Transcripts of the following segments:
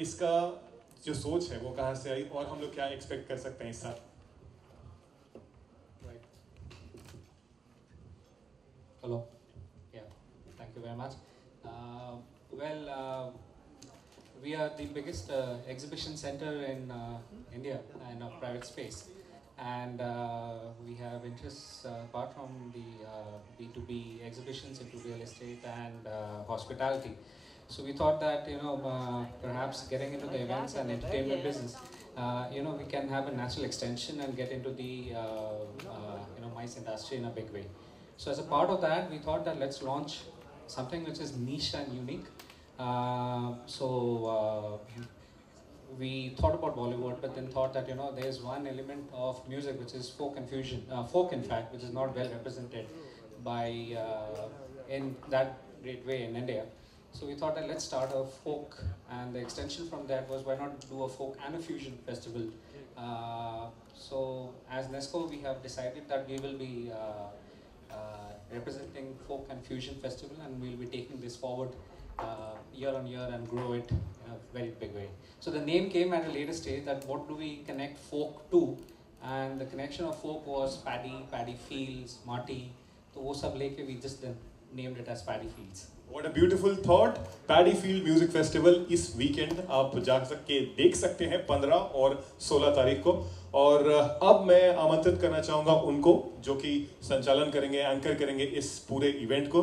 इसका जो सोच है वो कहाँ से आई और हम लोग क्या एक्सपेक्ट कर सकते हैं इस साल? Hello. Yeah. Thank you very much. We are the biggest exhibition center in India and a private space, and we have interests apart from the B2B exhibitions into real estate and hospitality. So we thought that perhaps getting into the events and entertainment business, we can have a natural extension and get into the MICE industry in a big way. So as a part of that, we thought that let's launch something which is niche and unique. We thought about Bollywood, but then thought that there's one element of music which is folk and fusion, folk in fact, which is not well represented by in that great way in India. So we thought that let's start a folk, and the extension from that was why not do a folk and a fusion festival. So as NESCO, we have decided that we will be representing folk and fusion festival, and we'll be taking this forward year on year and grow it in a very big way. So the name came at a later stage that what do we connect folk to, and the connection of folk was paddy fields, Marty. So वो सब लेके we just then named it as Paddy Fields. What a beautiful thought. Paddy Field Music Festival इस weekend आप जा सकते देख सकते हैं 15 और 16 तारीख को। और अब मैं आमंत्रित करना चाहूँगा उनको जो कि संचालन करेंगे, एंकर करेंगे इस पूरे इवेंट को।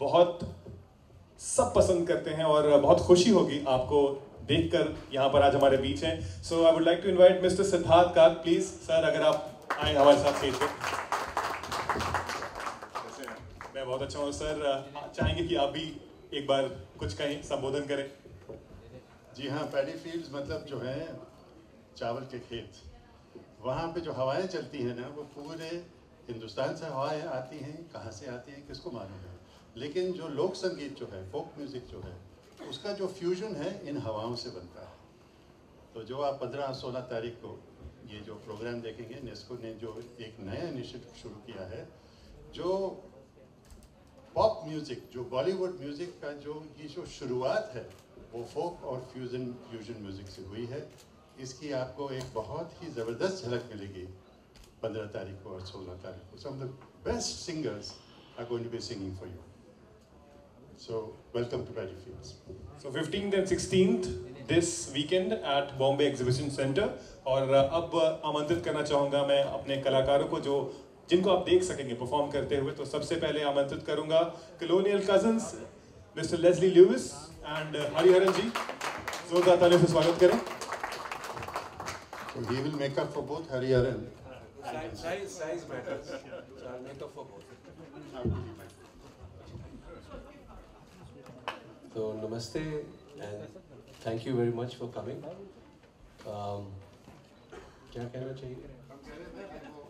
बहुत सब पसंद करते हैं और बहुत खुशी होगी आपको देखकर यहाँ पर आज हमारे बीच हैं। So I would like to invite mister Siddharth Kak, please sir अगर आप आए हमारे साथ स्टेज पे। मैं बहुत अच्छा हूँ सर, चाहेंगे कि आप भी एक बार कुछ कहें, संबोधन करें। जी हाँ, पैडी फील्ड्स मतलब जो है चावल के खेत, वहाँ पे जो हवाएं चलती हैं ना वो पूरे हिंदुस्तान से हवाएं आती हैं, कहाँ से आती हैं किसको मालूम है। लेकिन जो लोक संगीत जो है, फोक म्यूज़िक जो है, उसका जो फ्यूजन है इन हवाओं से बनता है। तो जो आप 15-16 तारीख को ये जो प्रोग्राम देखेंगे, नेस्को ने जो एक नया इनिशिएटिव शुरू किया है, जो पॉप म्यूज़िक, जो बॉलीवुड म्यूज़िक का जो शुरुआत है वो फोक और फ्यूजन म्यूज़िक से हुई है। इसकी आपको एक बहुत ही ज़बरदस्त झलक मिलेगी 15 तारीख को और 16 तारीख को। Some of the best singers are going to be singing for you. So welcome to Paddy Fields. So 15th and 16th this weekend at Bombay Exhibition Center. और अब आमंत्रित करना चाहूँगा मैं अपने कलाकारों को जो जिनको आप देख सकेंगे परफॉर्म करते हुए। तो सबसे पहले आमंत्रित करूँगा Colonial Cousins, Mr. Leslie Lewis and Hariharan जी, जोरदार तालियों से स्वागत करें। So he will make up for both Hariharan. Size matters. So I'll make up for both. So namaste and thank you very much for coming. क्या कहना चाहिए?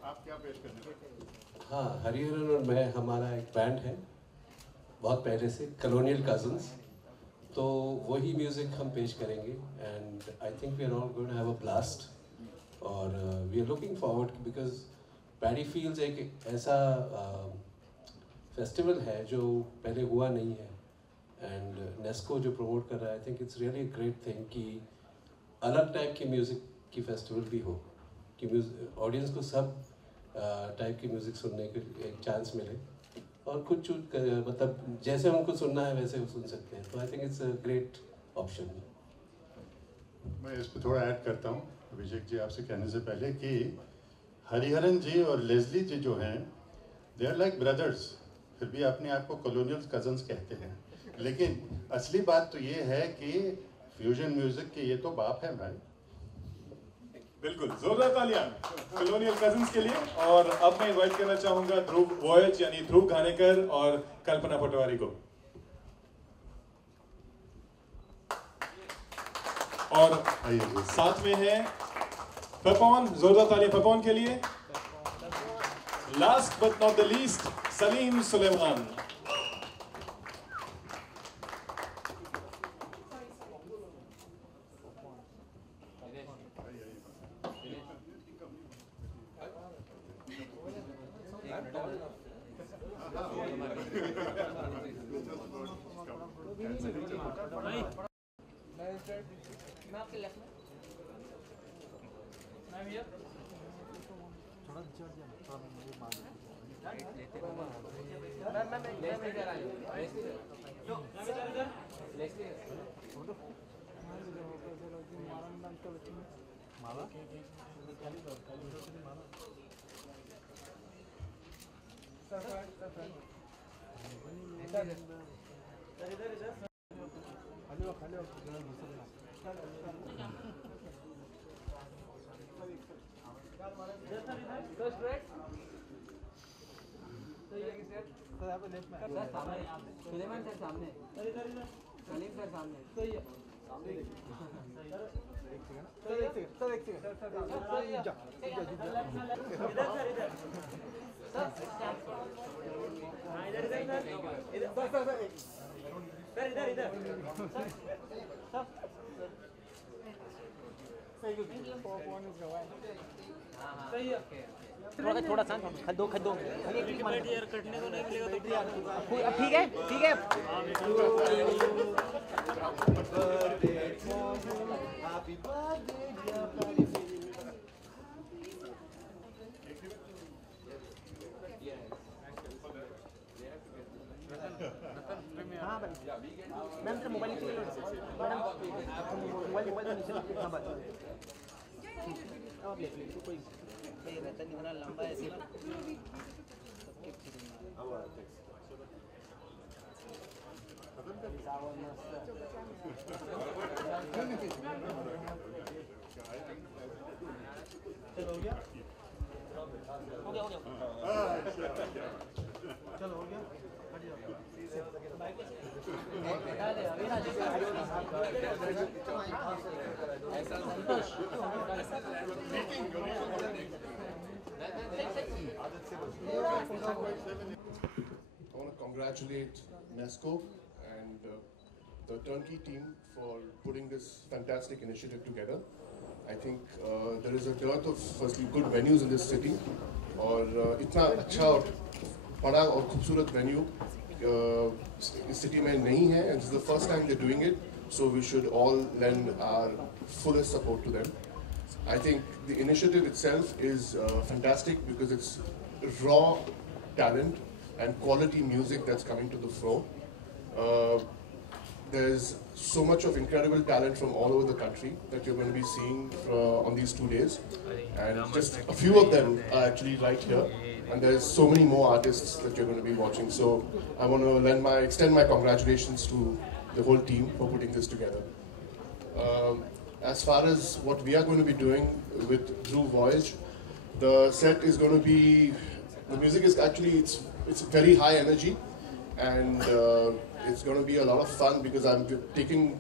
आप क्या पेश करने? हाँ, हरिहरन और मैं, हमारा एक बैंड है बहुत पहले से, कलोनियल कजन्स। तो वही म्यूज़िक हम पेश करेंगे and I think we are all going to have a blast. और we are looking forward because paddy fields एक ऐसा फेस्टिवल है जो पहले हुआ नहीं है एंड नेस्को जो प्रमोट कर रहा है, आई think it's really great thing कि अलग टाइप की म्यूज़िक की फेस्टिवल भी हो, कि ऑडियंस को सब टाइप की म्यूज़िक सुनने के एक चांस मिले और कुछ मतलब जैसे उनको सुनना है वैसे वो सुन सकते हैं। तो आई think it's a great option. मैं इस पर थोड़ा ऐड करता हूँ अभिषेक जी, आपसे कहने से पहले कि हरिहरन जी और लेस्ली जी जो हैं, दे आर लाइक ब्रदर्स, फिर भी अपने आप को कॉलोनियल कजन्स कहते हैं। लेकिन असली बात तो ये है कि फ्यूजन म्यूजिक के ये तो बाप है भाई। बिल्कुल, जोरदार तालियां कॉलोनियल कजिन्स के लिए। और अब मैं इनवाइट करना चाहूंगा ध्रुव वॉयज यानी ध्रुव घानेकर और कल्पना पटवारी को। और साथ में है पेपॉन, जोरदार तालियां पेपॉन के लिए। Last but not the least Salim Sulaiman. Sulaiman sir सामने, सलीम सर सामने, सही है, सामने थोड़ा सा खद्दो बैटरी यार कटने को नहीं मिलेगा तो अब ठीक है हाँ मैम सर मोबाइल नीचे मैडम मोबाइल नीचे हाँ बात अब ले लीजिए कोई रहता नहीं होना लंबा है ऐसे चलो हो गया चलो हो गया I want to congratulate Nesco and the Turnkey team for putting this fantastic initiative together. I think there is a dearth of firstly good venues in this city और इतना अच्छा और बड़ा और खूबसूरत venue इस city में नहीं है and this is the first time they're doing it, so we should all lend our fullest support to them. I think the initiative itself is fantastic because it's raw talent and quality music that's coming to the fore. There's so much of incredible talent from all over the country that you're going to be seeing on these 2 days, and just a few of them are actually right here, and there's so many more artists that you're going to be watching. So I want to extend my congratulations to the whole team for putting this together. As far as what we are going to be doing with Dhruv Voyage, the set is going to be, the music is actually, it's very high energy, and it's going to be a lot of fun because I'm taking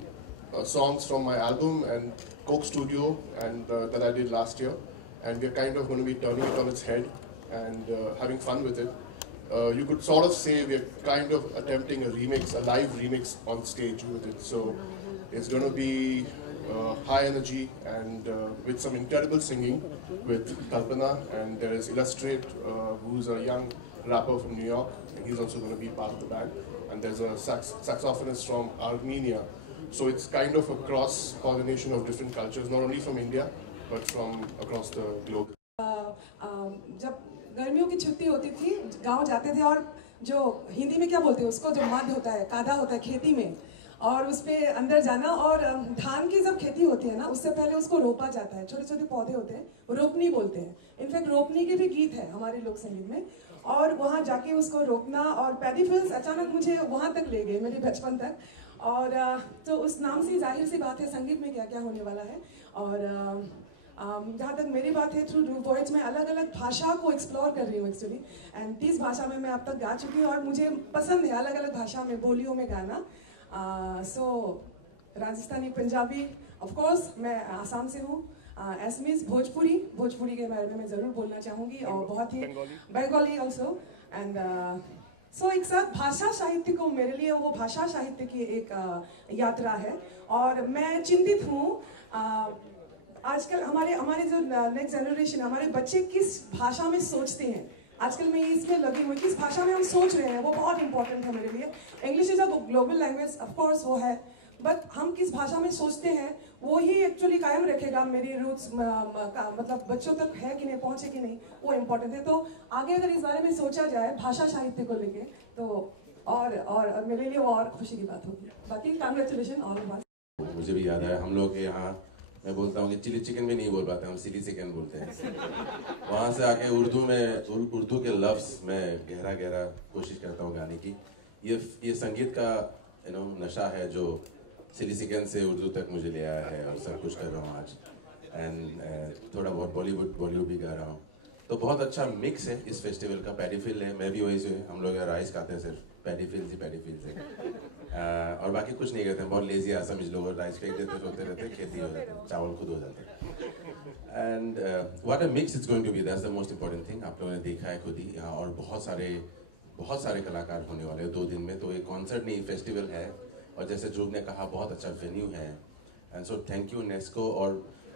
songs from my album and Coke Studio and that I did last year, and we're kind of going to be turning it on its head and having fun with it. You could sort of say we're kind of attempting a remix, a live remix on stage with it. So it's going to be high energy and with some incredible singing with Kalpana, and there is Illustrate, who's a young rapper from New York, and he's also going to be part of the band. And there's a saxophonist from Armenia. So it's kind of a cross-pollination of different cultures, not only from India, but from across the globe. जब गर्मियों की छुट्टी होती थी, गांव जाते थे और जो हिंदी में क्या बोलते हैं उसको, जो मध होता है, कादा होता है खेती में, और उस पे अंदर जाना, और धान की जब खेती होती है ना, उससे पहले उसको रोपा जाता है, छोटे छोटे पौधे होते हैं, रोपनी बोलते हैं. इनफैक्ट रोपनी के भी गीत है हमारे लोक संगीत में, और वहाँ जाके उसको रोपना. और पैडी फिल्म्स अचानक मुझे वहाँ तक ले गए, मेरे बचपन तक. और तो उस नाम से जाहिर सी बात है संगीत में क्या क्या होने वाला है. और जहाँ तक मेरी बात है, थ्रू ध्रुव वॉयज में अलग अलग भाषा को एक्सप्लोर कर रही हूँ एक्चुअली, एंड 30 भाषा में मैं अब तक गा चुकी हूँ, और मुझे पसंद है अलग अलग भाषा में, बोलियों में गाना. सो राजस्थानी, पंजाबी, ऑफ कोर्स मैं आसाम से हूँ, एसमीज, भोजपुरी के बारे में मैं ज़रूर बोलना चाहूँगी, और बहुत ही बंगाली ऑल्सो. एंड सो एक साथ भाषा साहित्य को, मेरे लिए वो भाषा साहित्य की एक यात्रा है, और मैं चिंतित हूँ आजकल हमारे जो नेक्स्ट जनरेशन, हमारे बच्चे किस भाषा में सोचते हैं. आजकल मैं इसमें लगी हुई, किस भाषा में हम सोच रहे हैं, वो बहुत इंपॉर्टेंट है मेरे लिए. English is a global language, of course वो है, बट हम किस भाषा में सोचते हैं वो ही एक्चुअली कायम रखेगा मेरी रूट्स मतलब बच्चों तक है कि नहीं, पहुंचे कि नहीं, वो इम्पोर्टेंट है। तो आगे अगर इस बारे में सोचा जाए भाषा साहित्य को लेके तो और मेरे लिए वो और खुशी की बात होगी। बाकी कांग्रेचुलेशन ऑल वन। मुझे भी याद है हम लोग यहाँ, मैं बोलता हूँ कि चिली चिकन भी नहीं बोल पाते, हम चिली चिकन बोलते हैं। वहाँ से आके उर्दू के लफ्ज़ मैं गहरा कोशिश करता हूँ गाने की। ये संगीत का नशा है जो चिली चिकन से उर्दू तक मुझे ले आया है और सब कुछ कर रहा हूँ आज। एंड थोड़ा बहुत बॉलीवुड भी गा रहा हूँ। तो बहुत अच्छा मिक्स है इस फेस्टिवल का। पैडी फील्ड है, मैं भी वही से, हम लोग राइस खाते हैं, सिर्फ पैडी फील्ड है। और बाकी कुछ नहीं करते हैं, बहुत लेजी आसामीज लोग, राइस फेंक देते, सोते रहते, खेती हो जाती है, चावल खुद हो जाते हैं। And what a mix it's going to be, that's the most important thing. आप लोगों ने देखा है खुद ही यहाँ, और बहुत सारे कलाकार होने वाले हैं 2 दिन में। तो एक कॉन्सर्ट नहीं, फेस्टिवल है। और जैसे ध्रुव ने कहा, बहुत अच्छा वेन्यू है। And so thank you Nesco. और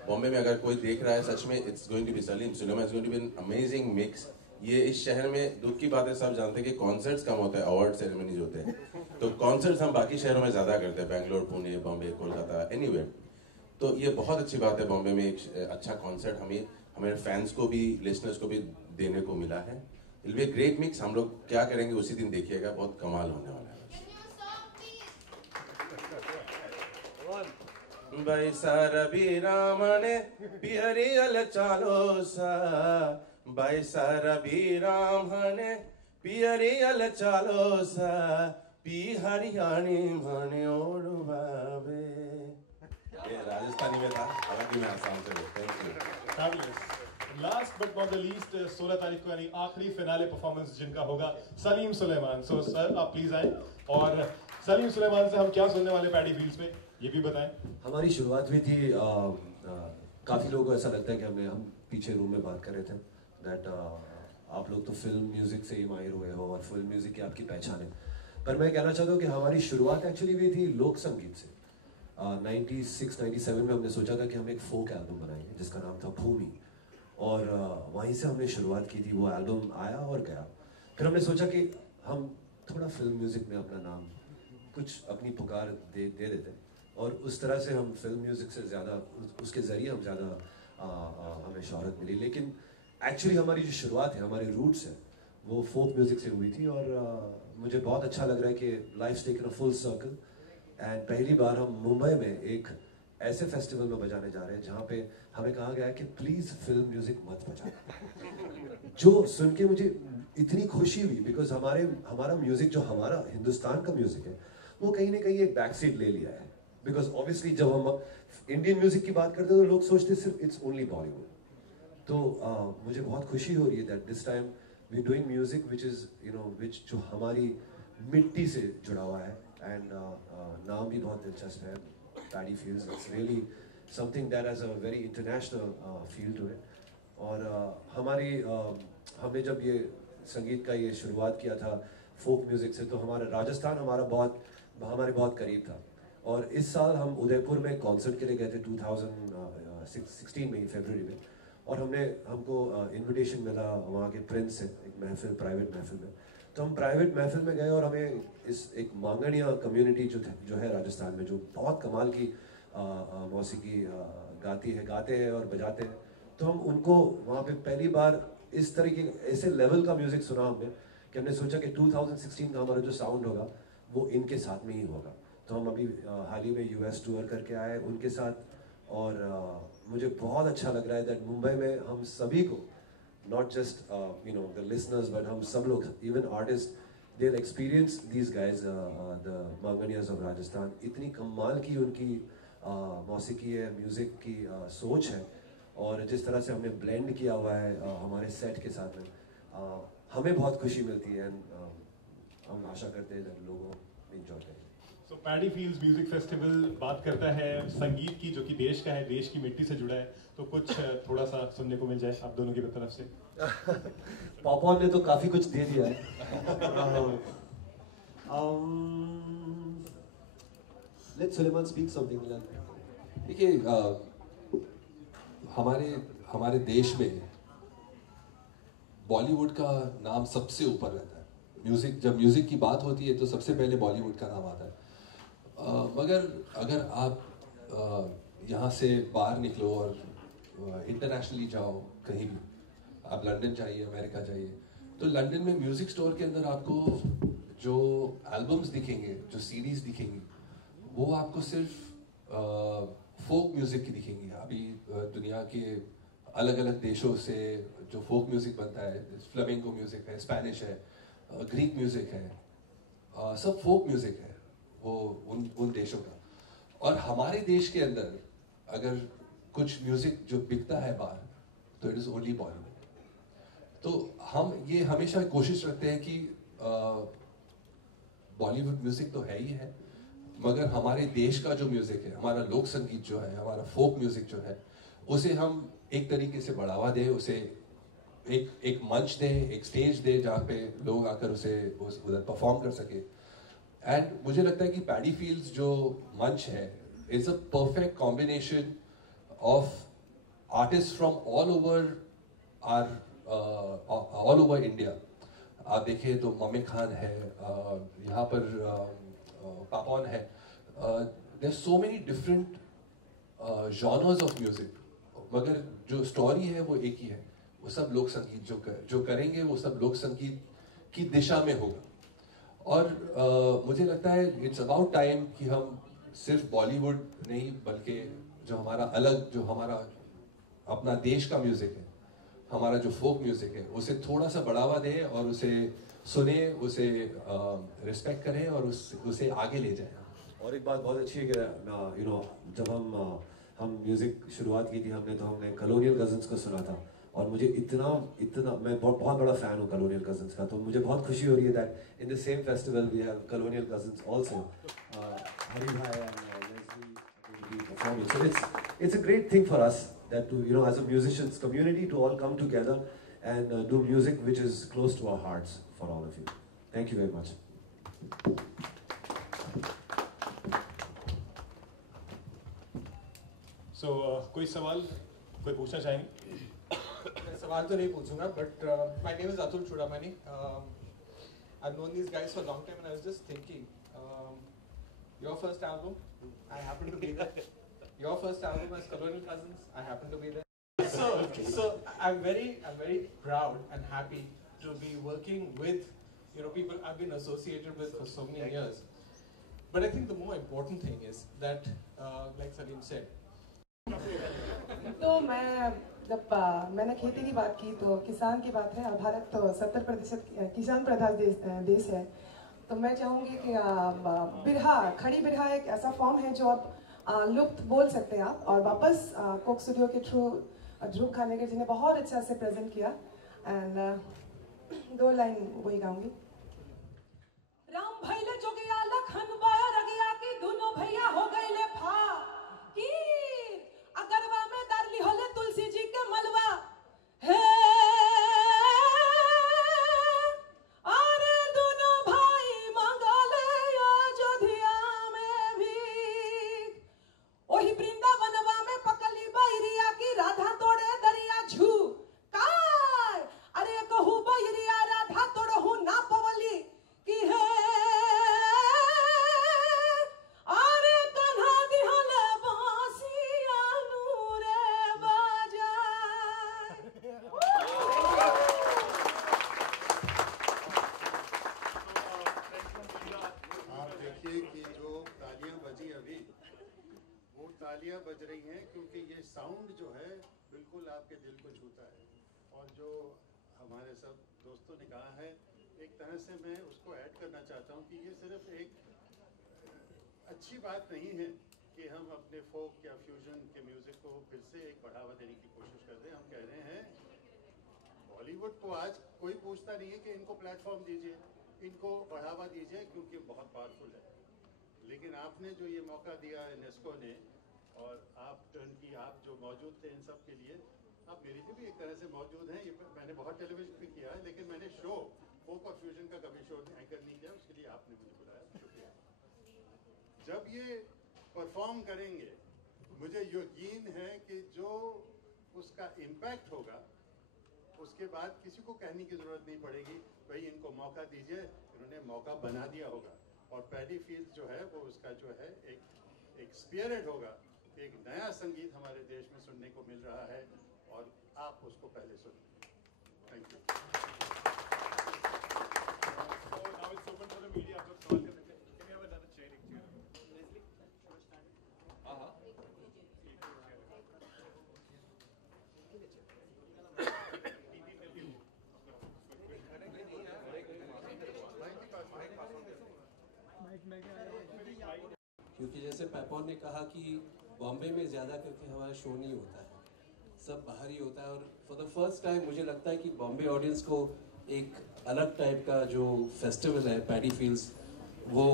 बॉम्बे में अगर कोई देख रहा है, सच में it's going to be Salim cinema, it's going to be an amazing mix. ये इस शहर में दुख की बात है, सब जानते हैं कि कॉन्सर्ट्स कम होते हैं, अवार्ड सेरेमनीज होते हैं। तो कॉन्सर्ट्स हम बाकी शहरों में ज़्यादा करते हैं, बैंगलोर, पुणे, बॉम्बे, कोलकाता, एनीवेयर। तो ये बहुत अच्छी बात है, बॉम्बे में एक अच्छा कॉन्सर्ट हमें फैंस को भी, लिसनर्स को भी देने को मिला है। It will be great mix. हम लोग क्या करेंगे उसी दिन देखिएगा, बहुत कमाल होने वाला है। बैसारबी रामने पियरियल चालो सा, बैसारबी रामने पियरियल चालो सा, पी हरियाणी मने ओडुबाबे। ये राजस्थानी में था, हालांकि मैं आसाम से हूँ। Thank you. Last but not the least, 16 तारीख को यानी आखिरी फिनाले परफॉर्मेंस जिनका होगा, सलीम सुलेमान। सो सर आप प्लीज आए, और सलीम सुलेमान से हम क्या सुनने वाले पैडी फील्ड्स पे ये भी बताएं। हमारी शुरुआत हुई थी, काफ़ी लोगों को ऐसा लगता है कि हम पीछे रूम में बात कर रहे थे दैट आप लोग तो फिल्म म्यूज़िक से ही माहिर हुए हो और फिल्म म्यूज़िक की आपकी पहचान है। पर मैं कहना चाहता हूँ कि हमारी शुरुआत एक्चुअली हुई थी लोक संगीत से। 96-97 में हमने सोचा था कि हम एक फोक एल्बम बनाएंगे जिसका नाम था भूमि, और वहीं से हमने शुरुआत की थी। वो एल्बम आया और गया। फिर हमने सोचा कि हम थोड़ा फिल्म म्यूज़िक में अपना नाम, कुछ अपनी पुकार दे देते, और उस तरह से हम फिल्म म्यूज़िक से ज़्यादा, उसके ज़रिए हम ज़्यादा हमें शोहरत मिली। लेकिन एक्चुअली हमारी जो शुरुआत है, हमारे रूट्स है, वो फोक म्यूज़िक से हुई थी। और मुझे बहुत अच्छा लग रहा है कि life's taken a full circle. And पहली बार हम मुंबई में एक ऐसे फेस्टिवल में बजाने जा रहे हैं जहाँ पे हमें कहा गया है कि प्लीज़ फिल्म म्यूज़िक मत बजाना। जो सुन के मुझे इतनी खुशी हुई, बिकॉज हमारा म्यूज़िक, जो हमारा हिंदुस्तान का म्यूज़िक है, वो कहीं ना कहीं एक बैक सीट ले लिया है। बिकॉज ऑब्वियसली जब हम इंडियन म्यूज़िक की बात करते हैं तो लोग सोचते सिर्फ इट्स ओनली बॉलीवुड। तो मुझे बहुत खुशी हो रही है that this time we doing music which is which जो हमारी मिट्टी से जुड़ा हुआ है। एंड नाम भी बहुत दिलचस्प है, paddy fields. It's really something that has a very international feel to it. और हमने जब ये संगीत का ये शुरुआत किया था फोक म्यूज़िक से, तो हमारा राजस्थान हमारे बहुत करीब था। और इस साल हम उदयपुर में कॉन्सर्ट के लिए गए थे 2016 में, फरवरी में। और हमको इनविटेशन मिला वहाँ के प्रिंस से, एक महफिल, प्राइवेट महफिल में। तो हम प्राइवेट महफिल में गए और हमें एक मांगणिया कम्युनिटी जो है राजस्थान में, जो बहुत कमाल की मौसीकी गाते हैं और बजाते हैं। तो हम उनको वहाँ पे पहली बार इस तरीके ऐसे लेवल का म्यूज़िक सुना हमने कि हमने सोचा कि 2016 का हमारा जो साउंड होगा वो इनके साथ में ही होगा। तो हम अभी हाल ही में US टूर करके आए उनके साथ। और मुझे बहुत अच्छा लग रहा है दैट मुंबई में हम सभी को, not just the listeners, but हम सब लोग, even artist, they will experience these guys, the Manganiyars of Rajasthan. इतनी कमाल की उनकी मौसीकी है, म्यूज़िक की सोच है, और जिस तरह से हमने ब्लेंड किया हुआ है हमारे सेट के साथ में, हमें बहुत खुशी मिलती है। एंड हम आशा करते हैं दैट लोगों एंजॉय करें। तो पैडी फील्ड्स म्यूजिक फेस्टिवल बात करता है संगीत की, जो कि देश का है, देश की मिट्टी से जुड़ा है। तो कुछ थोड़ा सा सुनने को मिल जाए आप दोनों की तरफ से। पॉपकॉर्न ने तो काफी कुछ दे दिया है। Let's Sulaiman speak something. देखिए, हमारे देश में बॉलीवुड का नाम सबसे ऊपर रहता है। जब म्यूज़िक की बात होती है तो सबसे पहले बॉलीवुड का नाम आता है। मगर अगर आप यहाँ से बाहर निकलो और इंटरनेशनली जाओ कहीं भी, आप लंदन जाइए, अमेरिका जाइए, तो लंदन में म्यूज़िक स्टोर के अंदर आपको जो एल्बम्स दिखेंगे, जो सीडीज दिखेंगी, वो आपको सिर्फ फोक म्यूज़िक की दिखेंगी। अभी दुनिया के अलग अलग देशों से जो फोक म्यूज़िक बनता है, फ्लेमेंको म्यूज़िक है, स्पेनिश है, ग्रीक म्यूज़िक है, सब फोक म्यूज़िक है वो उन देशों का। और हमारे देश के अंदर अगर कुछ म्यूज़िक जो बिकता है बाहर, तो इट इज़ ओनली बॉलीवुड। तो हम ये हमेशा कोशिश रखते हैं कि बॉलीवुड म्यूज़िक तो है ही है, मगर हमारे देश का जो म्यूज़िक है, हमारा लोक संगीत जो है, हमारा फोक म्यूज़िक जो है, उसे हम एक तरीके से बढ़ावा दें, उसे एक मंच दें, एक स्टेज दें जहाँ पे लोग आकर उसे उधर परफॉर्म कर सके। एंड मुझे लगता है कि पैडी फील्ड्स जो मंच है is a perfect combination of artist from all over India. आप देखें तो ममे खान है, यहाँ पर पापॉन है, there so many different genres of music, मगर जो स्टोरी है वो एक ही है, वो सब लोक संगीत जो करेंगे वो सब लोक संगीत की दिशा में होगा। और मुझे लगता है इट्स अबाउट टाइम कि हम सिर्फ बॉलीवुड नहीं, बल्कि जो हमारा अलग, जो हमारा अपना देश का म्यूजिक है, हमारा जो फोक म्यूजिक है, उसे थोड़ा सा बढ़ावा दें और उसे सुने, उसे रिस्पेक्ट करें और उसे आगे ले जाएं। और एक बात बहुत अच्छी है कि जब हम म्यूजिक शुरुआत की थी हमने, तो हमने कॉलोनियल कजन्स को सुना था, और मुझे इतना मैं बहुत बड़ा फैन हूँ कॉलोनियल कजन्स का, तो मुझे बहुत खुशी हो रही है that in the same festival we have colonial cousins also, Hari भाई and performing. So it's a great thing for us that to as a musicians community to all come together and do music which is close to our hearts for all of you. Thank you very much. So कोई सवाल कोई पूछना चाहेंगे? मैं सवाल तो नहीं पूछूंगा, but my name is Atul Chudamani. I've known these guys for a long time, and I was just thinking, your first album, I happen to be there. Your first album as Colonial Cousins, I happen to be there. So I'm very proud and happy to be working with people I've been associated with for so many years. But I think the more important thing is that, like Salim said. तो जब मैंने खेती की बात की तो किसान की बात है, भारत तो 70% किसान प्रधान देश है, तो मैं चाहूँगी कि बिरहा, खड़ी बिरहा एक ऐसा फॉर्म है जो आप लुप्त बोल सकते हैं आप, और वापस कोक स्टूडियो के थ्रू ध्रुव खानेकर जी ने बहुत अच्छा से प्रेजेंट किया, एंड 2 लाइन वही गाऊंगी। राम भैले जोगिया लखन रगिया की दोनों भैया हो गए फा की अगरवा में दरली होले तुलसी जी के मलवा है, अरे दोनों भाई मंगले अयोध्या में भी, वही वृंदावनवा में पकली बैरिया की राधा तोड़े दरिया झू काय, अरे कहू बैरिया राधा तोड़हू ना पवली की है, अरे कन्हा दिहले बांसिया नूरे बाजा। आप देखिए कि जो तालियां बजी अभी, वो तालियां बज रही हैं क्योंकि ये साउंड जो है बिल्कुल आपके दिल को छूता है, और जो हमारे सब दोस्तों ने कहा है, एक तरह से मैं उसको ऐड करना चाहता हूँ कि ये सिर्फ एक अच्छी बात नहीं है कि हम अपने फोक या फ्यूजन के म्यूज़िक को फिर से एक बढ़ावा देने की कोशिश कर रहे हैं। हम कह रहे हैं बॉलीवुड को आज कोई पूछता नहीं है कि इनको प्लेटफॉर्म दीजिए, इनको बढ़ावा दीजिए, क्योंकि बहुत पावरफुल है, लेकिन आपने जो ये मौका दिया है नेस्को ने, और आप टर्न की, आप जो मौजूद थे इन सब के लिए, आप मेरे लिए भी एक तरह से मौजूद हैं। ये मैंने बहुत टेलीविजन पे किया है, लेकिन मैंने शो फोक और फ्यूजन का कभी शो एंकर नहीं किया, उसके लिए आपने मुझे बुलाया, शुक्रिया। जब ये परफॉर्म करेंगे, मुझे यकीन है कि जो उसका इम्पैक्ट होगा, उसके बाद किसी को कहने की ज़रूरत नहीं पड़ेगी, भाई इनको मौका दीजिए, इन्होंने मौका बना दिया होगा। और पैडी फील्ड जो है वो उसका जो है एक स्पिरिट होगा, एक नया संगीत हमारे देश में सुनने को मिल रहा है और आप उसको पहले सुनिए। Thank you. क्योंकि जैसे पैपॉन ने कहा कि बॉम्बे में ज़्यादा करके हमारा शो नहीं होता है, सब बाहर ही होता है। और फॉर द फर्स्ट टाइम मुझे लगता है कि बॉम्बे ऑडियंस को एक अलग टाइप का जो फेस्टिवल है पैडी फील्ड्स, वो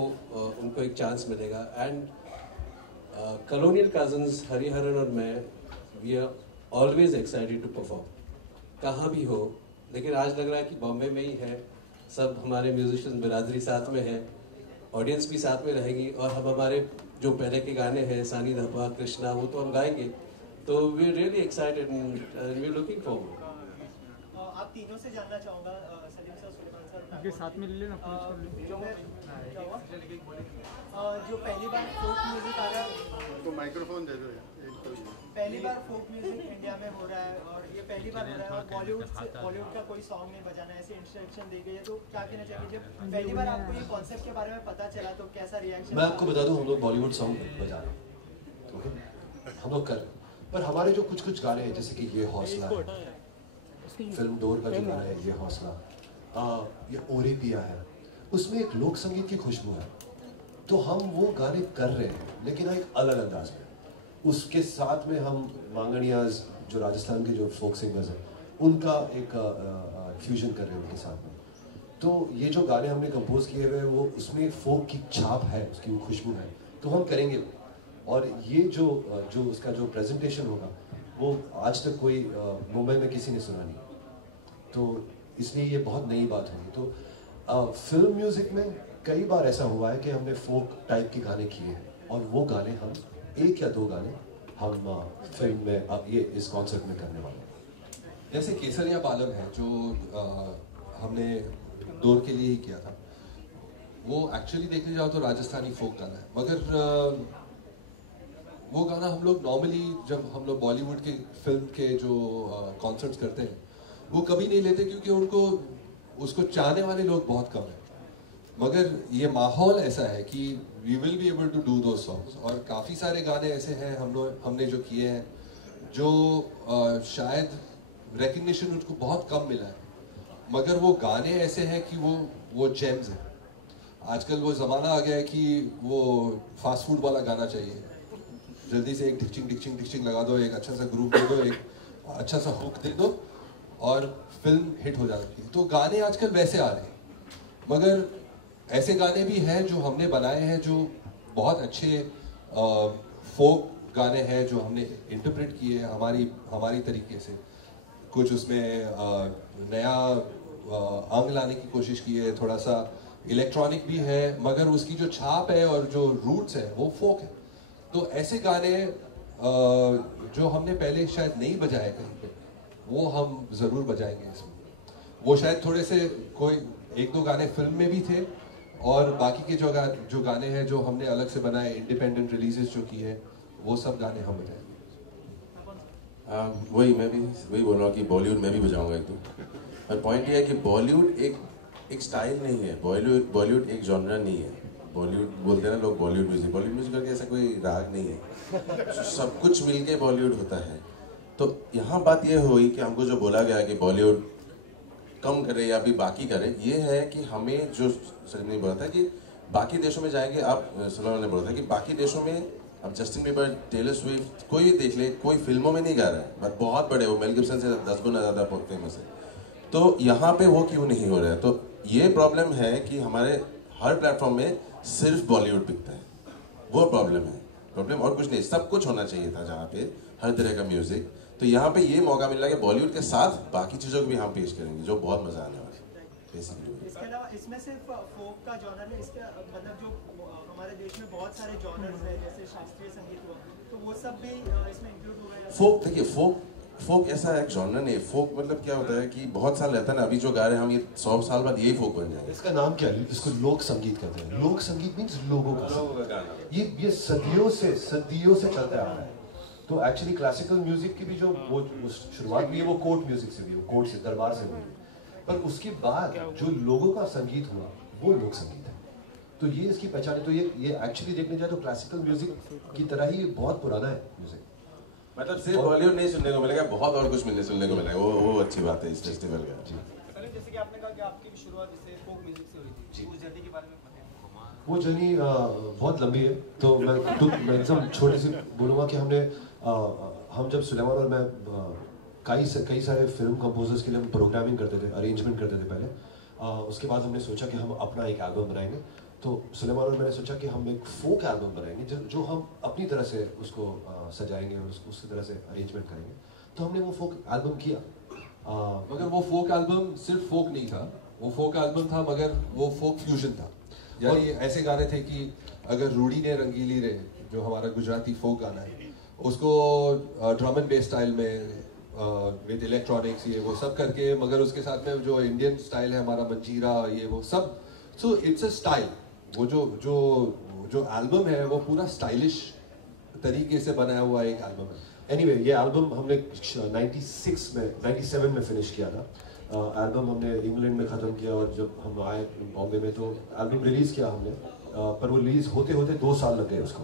उनको एक चांस मिलेगा। एंड कॉलोनियल कजन्स हरिहरन और मैं, we are always excited to perform, कहाँ भी हो। लेकिन आज लग रहा है कि बॉम्बे में ही है, सब हमारे म्यूजिशियन बिरादरी साथ में है, ऑडियंस भी साथ में रहेगी, और हम हमारे जो पहले के गाने हैं सानी धब्बा कृष्णा वो तो हम गाएंगे। तो we are really excited and we are looking forward. आप तीनों से जानना चाहूँगा, सलीम सर, सुलेमान सर, आपके साथ में ले लेना, जो पहली बार फोक म्यूजिक आ रहा है, तो माइक्रोफोन दे दो। पहली बार फोक म्यूजिक इंडिया में हो रहा है और ये पहली बार हो रहा है और बॉलीवुड का कोई सॉन्ग नहीं बजाना, ऐसी इंस्ट्रक्शन दी गई है, तो क्या कहना चाहिए? जब पहली बार आपको ये कॉन्सेप्ट के बारे में पता चला तो कैसा रिएक्शन? मैं आपको बता दूं, हम लोग बॉलीवुड सॉन्ग बजा रहे हैं, ओके, हम लोग कर, पर हमारे जो कुछ गाने हैं जैसे कि ये हौसला है, फिल्म डोर का जो गाना है ये हौसला, ये ओरे पिया है, उसमें एक लोक संगीत की खुशबू है। तो हम वो गाने कर रहे हैं लेकिन एक अलग अंदाज में, उसके साथ में हम मांगड़ियाज जो राजस्थान के जो फोक सिंगर्स हैं उनका एक फ्यूजन कर रहे हैं उनके साथ में। तो ये जो गाने हमने कंपोज किए हुए हैं वो उसमें फोक की छाप है, उसकी वो खुशबू है, तो हम करेंगे। और ये जो उसका जो प्रेजेंटेशन होगा वो आज तक कोई मुंबई में किसी ने सुना नहीं, तो इसलिए ये बहुत नई बात होगी। तो फिल्म म्यूजिक में कई बार ऐसा हुआ है कि हमने फोक टाइप के गाने किए हैं और वो गाने हम 1 या 2 गाने हम फिल्म में अब ये इस कॉन्सर्ट में करने वाले हैं। जैसे केसरिया बालम है जो हमने डोर के लिए ही किया था, वो एक्चुअली देखने जाओ तो राजस्थानी फोक गाना है, मगर वो गाना हम लोग नॉर्मली जब हम लोग बॉलीवुड के फिल्म के जो कॉन्सर्ट्स करते हैं वो कभी नहीं लेते, क्योंकि उसको चाहने वाले लोग बहुत कम हैं। मगर ये माहौल ऐसा है कि we will be able to do those songs, और काफ़ी सारे गाने ऐसे हैं हमने जो किए हैं जो शायद रिकग्निशन उनको बहुत कम मिला है, मगर वो गाने ऐसे हैं कि वो जेम्स हैं। आजकल वो ज़माना आ गया है कि वो फास्ट फूड वाला गाना चाहिए, जल्दी से एक डिक्चिंग लगा दो, एक अच्छा सा ग्रुप दे दो, एक अच्छा सा हुक दे दो और फिल्म हिट हो जाती है। तो गाने आजकल वैसे आ रहे हैं, मगर ऐसे गाने भी हैं जो हमने बनाए हैं जो बहुत अच्छे फोक गाने हैं जो हमने इंटरप्रेट किए हैं हमारी तरीके से। कुछ उसमें नया अंग लाने की कोशिश की है, थोड़ा सा इलेक्ट्रॉनिक भी है, मगर उसकी जो छाप है और जो रूट्स है वो फोक है। तो ऐसे गाने जो हमने पहले शायद नहीं बजाए कहीं पे, वो हम ज़रूर बजाएंगे इसमें। वो शायद थोड़े से कोई 1-2 गाने फिल्म में भी थे, और बाकी के जो गाने हैं जो हमने अलग से बनाए, इंडिपेंडेंट रिलीजेस जो की है, वो सब गाने हम बजाएंगे। मैं भी वही बोल रहा हूँ कि बॉलीवुड में भी बजाऊंगा एक तो। पर पॉइंट ये है कि बॉलीवुड एक स्टाइल नहीं है, बॉलीवुड एक जॉनरा नहीं है। बॉलीवुड बोलते हैं ना लोग, बॉलीवुड म्यूजिक करके ऐसा कोई राग नहीं है, सब कुछ मिलके बॉलीवुड होता है। तो यहाँ बात ये हुई कि हमको जो बोला गया कि बॉलीवुड कम करे या भी बाकी करे, ये है कि हमें जो सलीम ने बोला था कि बाकी देशों में जाएंगे, आप सलीम ने बोला था कि बाकी देशों में अब जस्टिन बीबर, टेलर स्विफ्ट, कोई भी देख ले, कोई फिल्मों में नहीं गा रहा है, बट बहुत बड़े, वो मेल गिब्सन से 10 गुना ज़्यादा फेमस है। तो यहाँ पे वो क्यों नहीं हो रहा है? तो ये प्रॉब्लम है कि हमारे हर प्लेटफॉर्म में सिर्फ बॉलीवुड बिकता है, वो प्रॉब्लम है। प्रॉब्लम और कुछ नहीं, सब कुछ होना चाहिए था जहाँ पे हर तरह का म्यूजिक। तो यहाँ पे ये मौका मिल रहा है कि बॉलीवुड के साथ बाकी चीज़ों को भी हम पेश करेंगे, जो बहुत मजा आने वाला है बेसिकली। इसके अलावा इसमें सिर्फ फोक का जॉनर है, इसके मतलब जो हमारे देश में बहुत सारे जॉनर्स हैं, जैसे शास्त्रीय संगीत हुआ, तो वो सब भी इसमें इंक्लूड हो गए? फोक, देखिए फोक फोक ऐसा एक जॉनर नहीं है। फोक मतलब क्या होता है कि बहुत साल रहता है ना, अभी जो गा रहे हैं हम, ये 100 साल बाद यही फोक बन जाएगा। इसका नाम क्या है? इसको लोक संगीत कहते हैं। लोक संगीत मीन्स लोगों का गाना। ये सदियों से चलता आ रहा है। तो एक्चुअली क्लासिकल म्यूजिक की भी जो वो शुरुआत भी है वो कोर्ट म्यूजिक से भी, वो कोर्ट से, दरबार से हुई। पर उसके बाद जो लोगों का संगीत हुआ वो लोक संगीत है। तो ये इसकी पहचान है। तो ये एक्चुअली देखने जाए तो क्लासिकल म्यूजिक की तरह ही बहुत पुराना है म्यूजिक। मतलब सिर्फ बॉलीवुड नहीं सुनने को मिलेगा, बहुत और कुछ सुनने को मिलेगा। वो अच्छी बात है इस फेस्टिवल का। जैसे कि आपने कहा कि आपकी भी शुरुआत जैसे फोक म्यूजिक से हुई थी, उस जर्नी के बारे में बताएं। वो जर्नी बहुत लंबी है। तो मैं एकदम छोटे से बोलूँगा कि हम जब सुलेमान और मैं कई सारे फिल्म कंपोजर्स के लिए हम प्रोग्रामिंग करते थे, अरेंजमेंट करते थे पहले। उसके बाद हमने सोचा कि हम अपना एक एल्बम बनाएंगे। तो सुलेमान और मैंने सोचा कि हम एक फोक एल्बम बनाएंगे जो हम अपनी तरह से उसको सजाएंगे और उसको उसकी तरह से अरेंजमेंट करेंगे। तो हमने वो फोक एल्बम किया। मगर वो फोक एल्बम सिर्फ फोक नहीं था, वो फोक एल्बम था मगर वो फोक फ्यूजन था। यानी ऐसे गाने थे कि अगर रूडी ने रंगीली रे, जो हमारा गुजराती फोक गाना है, उसको ड्रम एंड बेस स्टाइल में विद इलेक्ट्रॉनिक्स ये वो सब करके, मगर उसके साथ में जो इंडियन स्टाइल है हमारा मंजीरा ये वो सब। So it's a style. वो जो एल्बम है वो पूरा स्टाइलिश तरीके से बनाया हुआ एक एल्बम है। एनीवे ये एल्बम हमने 97 में फिनिश किया था। एल्बम हमने इंग्लैंड में ख़त्म किया और जब हम आए बॉम्बे में तो एल्बम रिलीज़ किया हमने। पर वो रिलीज़ होते होते 2 साल लग गए उसको,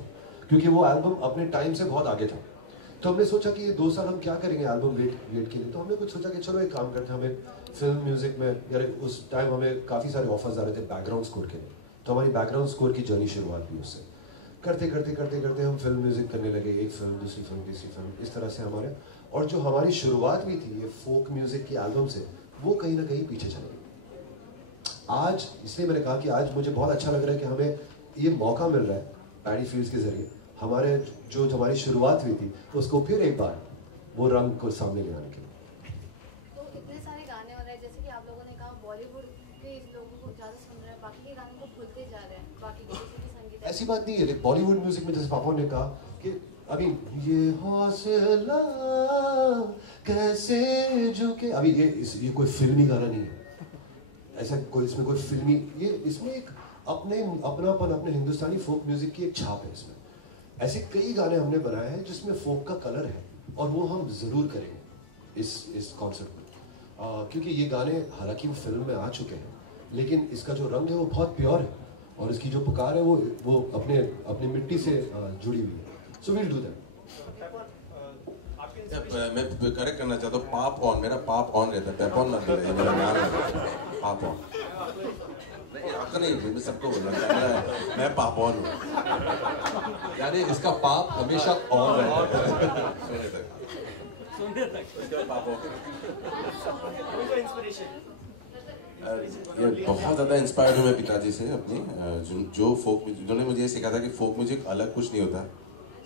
क्योंकि वो एल्बम अपने टाइम से बहुत आगे था। तो हमने सोचा कि ये 2 साल हम क्या करेंगे एल्बम वेट के लिए। तो हमने कुछ सोचा कि चलो एक काम करते हैं, हमें फिल्म म्यूज़िक में, यार उस टाइम हमें काफ़ी सारे ऑफर्स आ रहे थे बैकग्राउंड स्कोर के लिए। तो हमारी बैकग्राउंड स्कोर की जर्नी शुरुआत हुई उससे। करते करते हम फिल्म म्यूज़िक करने लगे, एक फिल्म, दूसरी फिल्म, तीसरी फिल्म, इस तरह से हमारे। और जो हमारी शुरुआत भी थी ये फोक म्यूज़िक की एल्बम से, वो कहीं ना कहीं पीछे चली गई। आज इसलिए मैंने कहा कि आज मुझे बहुत अच्छा लग रहा है कि हमें ये मौका मिल रहा है पैडी फील्ड्स के जरिए हमारे जो हमारी शुरुआत हुई थी उसको फिर एक बार वो रंग को सामने ले आने के लिए। तो इतने सारे गाने हो रहे हैं, जैसे कि आप लोगों ने कहा बॉलीवुड के लोगों को ज़्यादा सुन रहे हैं, बाकी के गानों को भूलते जा रहे हैं, बाकी के किसी भी संगीत। ऐसी बात नहीं है। बॉलीवुड म्यूजिक में जैसे पापा ने कहा कि अभी ये हौसला कैसे झुके, अभी ये कोई फिल्मी गाना नहीं है। ऐसा कोई इसमें कोई फिल्मी, ये इसमें एक अपनापन, अपने हिंदुस्तानी फोक म्यूजिक की एक छाप है इसमें। ऐसे कई गाने हमने बनाए हैं जिसमें फोक का कलर है और वो हम जरूर करेंगे इस कॉन्सर्ट में। क्योंकि ये गाने हालांकि वो फिल्म में आ चुके हैं, लेकिन इसका जो रंग है वो बहुत प्योर है और इसकी जो पुकार है वो अपने मिट्टी से जुड़ी हुई है। So will do that. मैं करेक्ट करना चाहता हूँ, पाप ऑन, मेरा पाप ऑन रहता है, पेपॉन मत बोले, मेरा नाम है पाप ऑन। नहीं, सबको बोलना मैं पाप ऑन हूँ, यानी इसका पाप हमेशा ऑन रहता है। सुनने तक पाप ऑन। इंस्पिरेशन ये बहुत ज़्यादा इंस्पायर्ड हूँ मैं पिताजी से अपनी, जो फोक म्यूजिक, जिन्होंने मुझे ये सिखाया था कि फोक म्यूजिक अलग कुछ नहीं होता,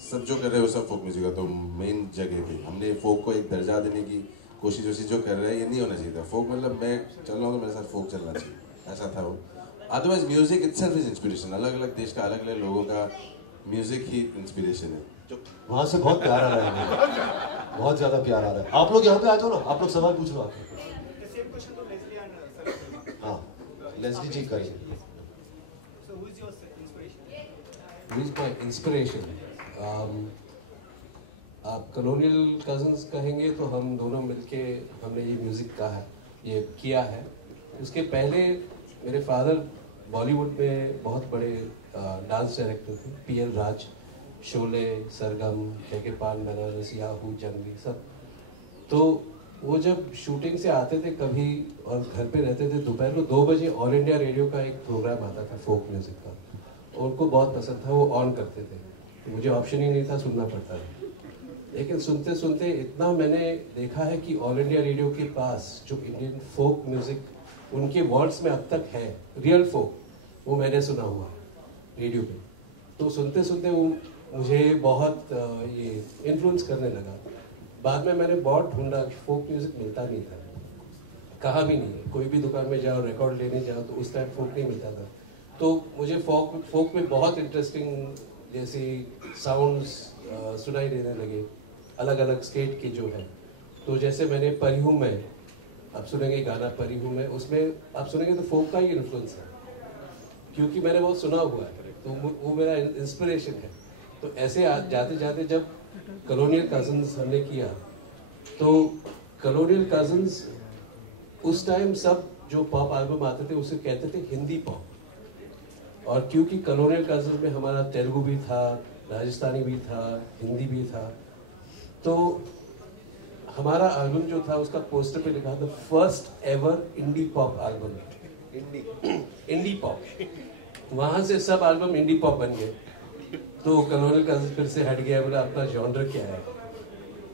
सब जो कर रहे हो सब फोक म्यूजिक है। तो मेन जगह थी, हमने फोक को एक दर्जा देने की कोशिश जो कर रहे हैं, ये नहीं होना चाहिए था। फोक मतलब मैं चल रहा हूँ तो मेरे साथ फोक चलना चाहिए, ऐसा था वो। Otherwise music itself is inspiration. अलग अलग देश का अलग अलग लोगों का म्यूजिक ही इंस्पिरेशन है। जो वहाँ से बहुत प्यार आ रहा है, बहुत ज़्यादा प्यार आ रहा है। आप लोग यहाँ पे आ जाओ ना, आप लोग सवाल पूछ लो आके। हाँ, लेस्ली जी करेंगे। Who is my inspiration? आप कलोनियल कजन्स कहेंगे तो हम दोनों मिलके हमने ये म्यूज़िक का है, ये किया है। उसके पहले मेरे फादर बॉलीवुड में बहुत बड़े डांस डायरेक्टर थे, PL राज, शोले, सरगम, के पान, बनारस, याहू, जंगली सब। तो वो जब शूटिंग से आते थे कभी और घर पे रहते थे, दोपहर को 2 बजे ऑल इंडिया रेडियो का एक प्रोग्राम आता था फोक म्यूज़िक का, उनको बहुत पसंद था, वो ऑन करते थे। तो मुझे ऑप्शन ही नहीं था, सुनना पड़ता था। लेकिन सुनते सुनते इतना मैंने देखा है कि ऑल इंडिया रेडियो के पास जो इंडियन फोक म्यूज़िक उनके वर्ड्स में अब तक है, रियल फोक, वो मैंने सुना हुआ रेडियो पे। तो सुनते सुनते वो मुझे बहुत ये इन्फ्लुएंस करने लगा। बाद में मैंने बहुत ढूंढा, फोक म्यूज़िक मिलता नहीं था, कहाँ भी नहीं है। कोई भी दुकान में जाओ, रिकॉर्ड लेने जाओ तो उस टाइम फोक नहीं मिलता था। तो मुझे फोक में बहुत इंटरेस्टिंग जैसे साउंड्स सुनाई देने लगे, अलग अलग स्टेट के जो है। तो जैसे मैंने परी हूँ मैं, आप सुनेंगे गाना परी हूँ मैं, उसमें आप सुनेंगे तो फोक का ही इन्फ्लुएंस है, क्योंकि मैंने बहुत सुना हुआ है, तो वो मेरा इंस्पिरेशन है। तो ऐसे जाते जाते जब कॉलोनियल कजन्स हमने किया, तो कॉलोनियल कजन्स उस टाइम सब जो पॉप एल्बम आते थे उसे कहते थे हिंदी पॉप, और क्योंकि कॉलोनियल कजन्स में हमारा तेलुगु भी था, राजस्थानी भी था, हिंदी भी था, तो हमारा एल्बम जो था उसका पोस्टर पे लिखा था first ever indie pop album, indie pop. वहां से सब एल्बम इंडी पॉप बन गए। तो कॉलोनियल कजन्स फिर से हट गया, बोला अपना जॉनर क्या है।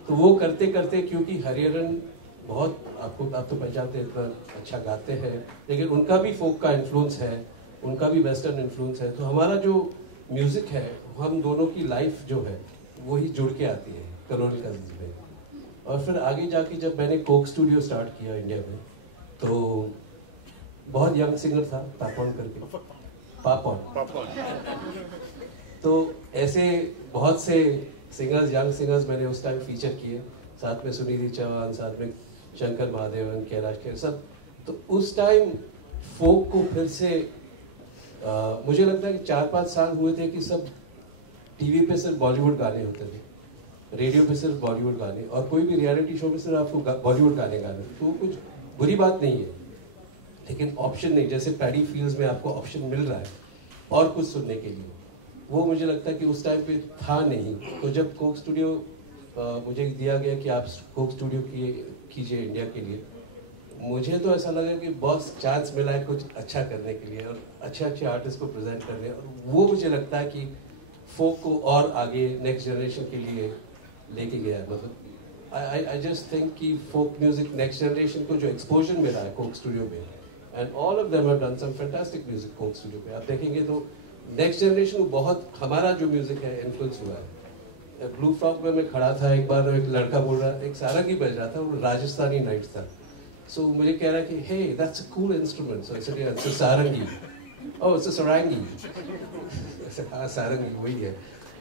तो वो करते करते, क्योंकि हरिहरन बहुत आप तो पहचानते हैं, इतना अच्छा गाते हैं, लेकिन उनका भी फोक का इन्फ्लुएंस है, उनका भी वेस्टर्न इन्फ्लुएंस है। तो हमारा जो म्यूजिक है, हम दोनों की लाइफ जो है वही जुड़ के आती है कॉलोनियल कजन्स में। और फिर आगे जाके जब मैंने कोक स्टूडियो स्टार्ट किया इंडिया में, तो बहुत यंग सिंगर था पापॉन करके, पापॉन। तो ऐसे बहुत से सिंगर्स, यंग सिंगर्स मैंने उस टाइम फीचर किए, साथ में सुनिधि चौहान, साथ में शंकर महादेवन, कैलाश खेर, सब। तो उस टाइम फोक को फिर से मुझे लगता है कि 4-5 साल हुए थे कि सब टीवी पे सिर्फ बॉलीवुड गाने होते थे, रेडियो पे सिर्फ बॉलीवुड गाने, और कोई भी रियलिटी शो पे सिर्फ आपको बॉलीवुड गाने गाने। तो कुछ बुरी बात नहीं है, लेकिन ऑप्शन नहीं, जैसे पैडी फील्ड्स में आपको ऑप्शन मिल रहा है और कुछ सुनने के लिए, वो मुझे लगता है कि उस टाइम पे था नहीं। तो जब कोक स्टूडियो मुझे दिया गया कि आप कोक स्टूडियो कीजिए इंडिया के लिए, मुझे तो ऐसा लगा कि बहुत चांस मिला है कुछ अच्छा करने के लिए और अच्छे अच्छे आर्टिस्ट को प्रेजेंट करने, और वो मुझे लगता है कि फोक को और आगे नेक्स्ट जनरेशन के लिए लेके गया है। मतलब आई जस्ट थिंक कि फोक म्यूजिक नेक्स्ट जनरेशन को जो एक्सपोजर मिला है कोक स्टूडियो में, and all of them have done some fantastic music Coke Studio पे, आप देखेंगे तो नेक्स्ट जनरेशन को बहुत हमारा जो म्यूजिक है इन्फ्लुएंस हुआ है। ब्लू फ्रॉक में मैं खड़ा था एक बार, एक लड़का बोल रहा, एक सारंगी बज रहा था, वो राजस्थानी नाइट था। सो मुझे कह रहा है कि hey that's a cool instrument, so I it's a sarangi, oh it's a sarangi. हाँ सारंगी वही है।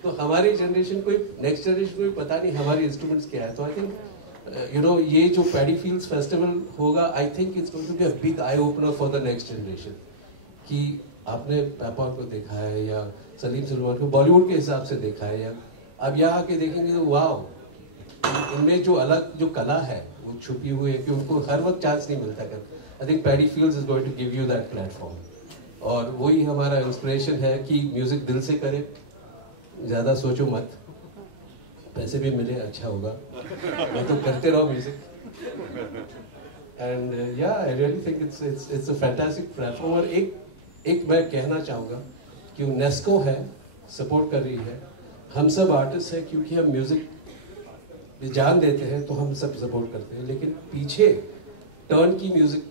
तो हमारी जनरेशन को, नेक्स्ट जनरेशन को भी पता नहीं हमारी इंस्ट्रूमेंट्स क्या है। तो आई थिंक यू नो ये जो पैडी फील्ड्स फेस्टिवल होगा, I think it's going to be a big eye opener for the next generation, कि आपने पैपॉन को देखा है या सलीम सलमान को बॉलीवुड के हिसाब से देखा है, या अब यहाँ आके देखेंगे तो वाव, इनमें जो अलग जो कला है वो छुपी हुई है, कि उनको हर वक्त चांस नहीं मिलता कर। I think paddy fields is going to give you that platform, और वही हमारा इंस्पिरेशन है कि म्यूजिक दिल से करे, ज़्यादा सोचो मत, पैसे भी मिले अच्छा होगा, मैं तो करते रहो म्यूजिक। एंड या I really think it's a fantastic platform. और एक मैं कहना चाहूँगा कि यूनेस्को है, सपोर्ट कर रही है, हम सब आर्टिस्ट हैं, क्योंकि हम म्यूजिक जान देते हैं तो हम सब सपोर्ट करते हैं, लेकिन पीछे टर्न की म्यूजिक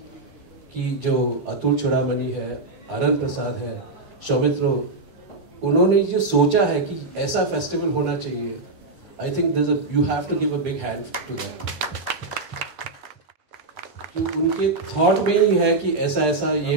की जो अतुल चूड़ामणि है, आनंद प्रसाद है, सौमित्रो, उन्होंने जो सोचा है कि ऐसा फेस्टिवल होना चाहिए, I think you have to give a big hand to that. उनके थॉट में ही है कि ऐसा ये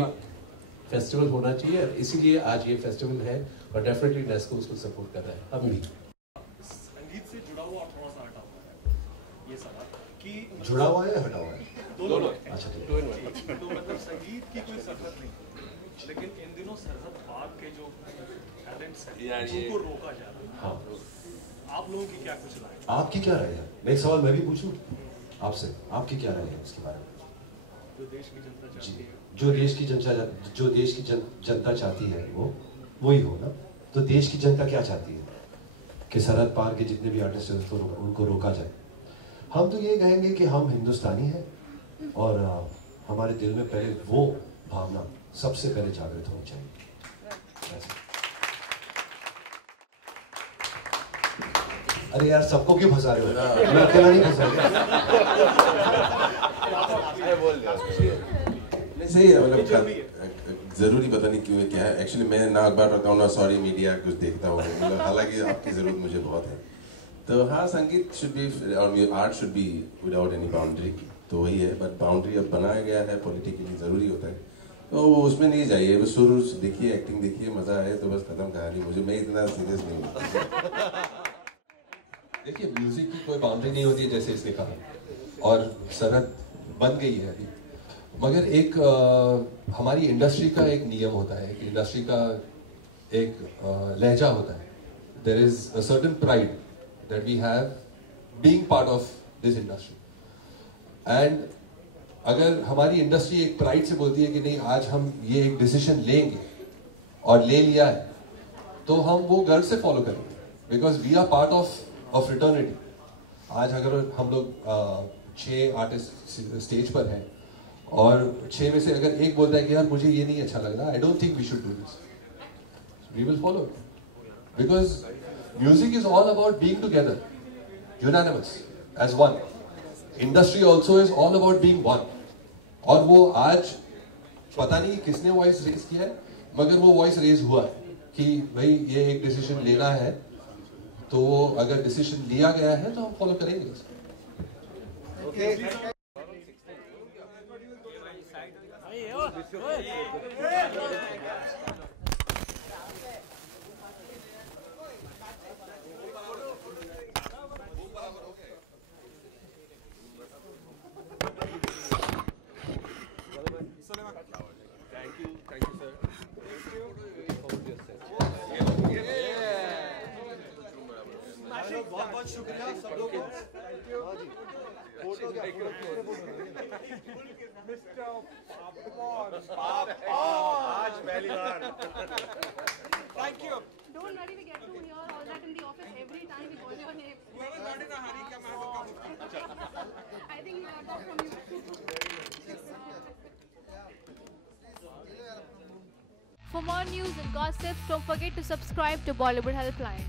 फेस्टिवल होना चाहिए, इसीलिए आज ये फेस्टिवल है, और डेफिनेटली यूनेस्को उसको सपोर्ट कर रहा है। हम भी संगीत से जुड़ा हुआ थोड़ा सा हटा हुआ है ये सवाल कि जुड़ा हुआ है हटा हुआ है दोनों। अच्छा ठीक है। तो मतलब संगीत की कोई सरहद नहीं, लेकिन इन दिनों सरहद पार के जो टैलेंट्स हैं उनको रोका जा रहा है। हाँ, आप लोगों की क्या कुछ राय है? आपकी क्या राय है? मैं एक सवाल मैं भी पूछूं आपसे, आपकी क्या राय है इसके बारे में? जो देश की जनता चाहती है, जो देश की जनता चाहती है वो वही हो ना। तो देश की जनता क्या चाहती है कि सरहद पार के जितने भी आर्टिस्ट हैं उनको रोका जाए। हम तो ये कहेंगे कि हम हिंदुस्तानी हैं, और हमारे दिल में पहले वो भावना सबसे पहले जागृत होनी चाहिए। अरे यार सबको क्यों फंसा रहे हो? मैं अकेला नहीं फंसा नहीं सही है, मतलब जरूरी पता नहीं क्यों है क्या है। एक्चुअली मैं ना अखबार पढ़ता हूँ ना सॉरी मीडिया कुछ देखता हूँ, मतलब हालांकि आपकी जरूरत मुझे बहुत है। तो हाँ, संगीत शुड बी और art should be without any boundary, तो वही है। बट बाउंड्री अब बनाया गया है पॉलिटिकली, जरूरी होता है, तो उसमें नहीं जाइए। बस शुरू देखिए, एक्टिंग देखिए, मजा आए तो बस खत्म कहानी। मुझे मैं इतना सीरियस नहीं हूँ। देखिए म्यूजिक की कोई बाउंड्री नहीं होती है, जैसे इसने कहा। और सरहद बन गई है अभी, मगर एक हमारी इंडस्ट्री का एक नियम होता है, कि इंडस्ट्री का एक लहजा होता है. There is a certain pride that we have being part of this industry. And अगर हमारी इंडस्ट्री एक प्राइड से बोलती है कि नहीं, आज हम ये एक डिसीजन लेंगे और ले लिया है, तो हम वो गर्व से फॉलो करेंगे, because we are part of fraternity. आज अगर हम लोग 6 आर्टिस्ट स्टेज पर हैं और 6 में से अगर एक बोलता है कि यार मुझे ये नहीं अच्छा लग रहा, I don't think we should do this, we will follow it, because music is all about being together, unanimous as one. Industry also is all about being one. और वो आज पता नहीं किसने वॉइस रेज किया है, मगर वो वॉइस रेज हुआ है कि भाई ये एक डिसीजन लेना है, तो अगर डिसीजन लिया गया है तो हम फॉलो करेंगे. बहुत शुक्रिया सब लोगों का. आज पहली बार. Thank you. Don't worry, we get to hear all that in the office every time we call your name. Whoever not in a hurry, come have a cup of tea. I think we heard that from you. For more news and gossips, don't forget to subscribe to Bollywood Helpline.